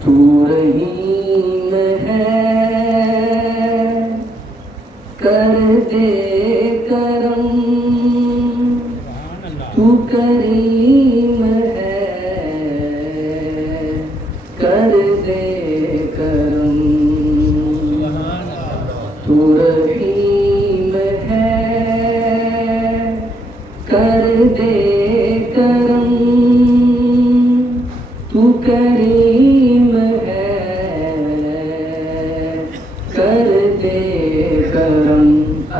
تو رحیم ہے کر دے کرم تو کریم ہے کر دے کرم تو رحیم ہے کر دے کرم تو کریم ہے کر دے کرم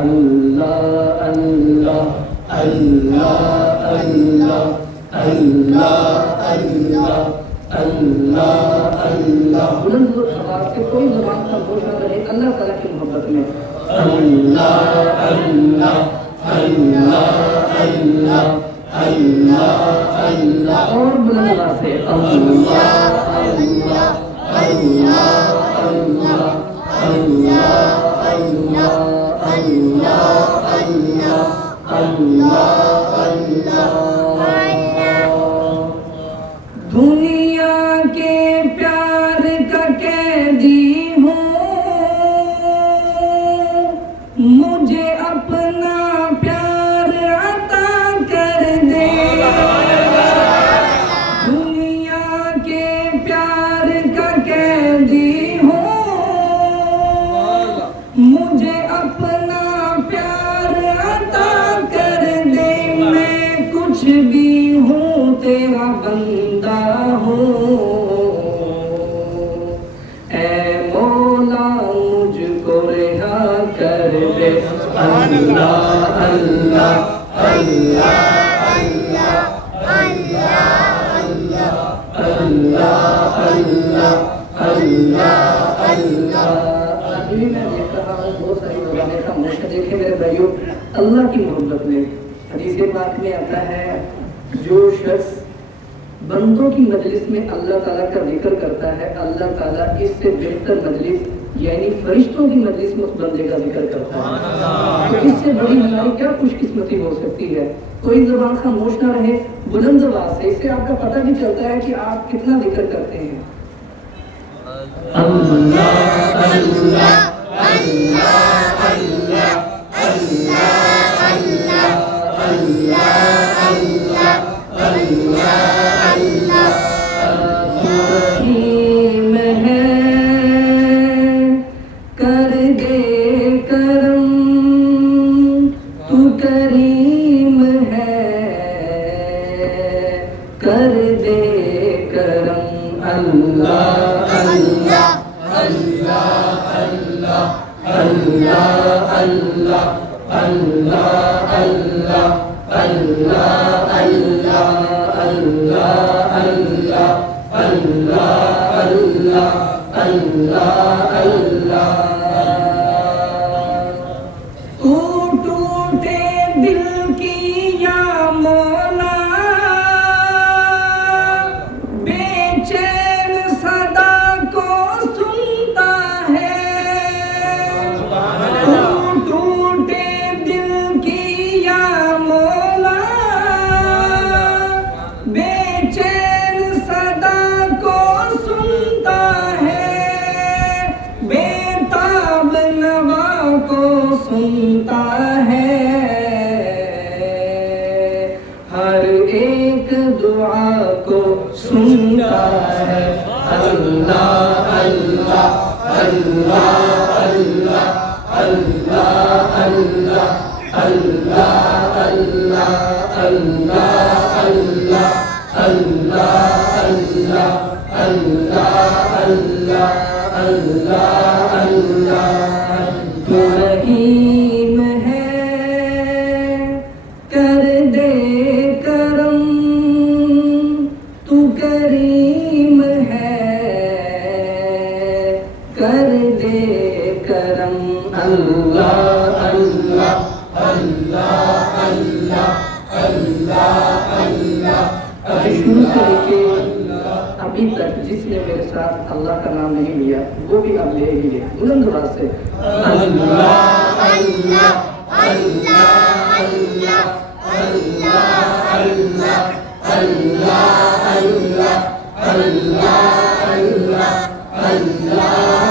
اللہ اللہ اللہ اللہ اللہ اللہ اللہ اللہ بلند آواز سے کوئی زبان کا بول نہ رہے اللہ تعالیٰ کی محبت میں اللہ اللہ اللہ اللہ اللہ اللہ اور بلند آواز سے اللہ اللہ اللہ اللہ اللہ اللہ اللہ اللہ اللہ دنیا کے پیار کا قیدی ہوں مجھے اپنا پیار عطا کر دے دنیا کے پیار کا قیدی ہوں مجھے اپنا پیار عطا کر دے میں کچھ بھی ہوں تیرا بندہ ہوں اے مولا مجھ کو رہا کر دے اللہ اللہ اللہ اللہ اللہ اللہ اللہ اللہ ابھی میں دیکھ رہا ہوں بہت ساری زبانیں خاموش ہیں دیکھیں میرے بھائیوں اللہ کی محبت میں حدیث پاک میں آتا ہے جو شخص بندوں کی مجلس میں اللہ تعالیٰ کا ذکر کرتا ہے اللہ تعالیٰ اس سے بہتر مجلس یعنی فرشتوں کی مجلس میں اس بندے کا ذکر کرتا ہے تو اس سے بڑی ہماری کیا خوش قسمتی ہو سکتی ہے کوئی زبان خاموش نہ رہے بلند آواز سے اس سے آپ کا پتہ بھی چلتا ہے کہ آپ کتنا ذکر کرتے ہیں اللہ اللہ اللہ اللہ اللہ اللہ اللہ اللہ رحیم ہے کر دے کرم تو کریم ہے کر دے کرم اللہ اللہ اللہ اللہ اللہ اللہ اللہ اللہ اللہ اللہ اللہ اللہ اللہ اللہ اللہ تو ٹوٹے دل کی یا مولا بے چین صدا کو سنتا ہے تو ٹوٹے دل کی یا مولا بے چین صدا کو سنتا ہے بے تاب نوا کو سنتا ہے ہر ایک دعا کو سنتا ہے اللہ اللہ اللہ اللہ اللہ اللہ اللہ اللہ اللہ اللہ اللہ اللہ اللہ اللہ اللہ تو رحیم ہے کر دے کرم تو کریم ہے کر دے کرم اللہ اللہ اللہ اللہ اللہ اللہ ابھی شروع سے لے کے ابھی تک جس نے میرے ساتھ اللہ کا نام نہیں لیا وہ بھی اب لے ہی لے بلند آواز سے اللہ اللہ اللہ اللہ اللہ اللہ اللہ اللہ اللہ اللہ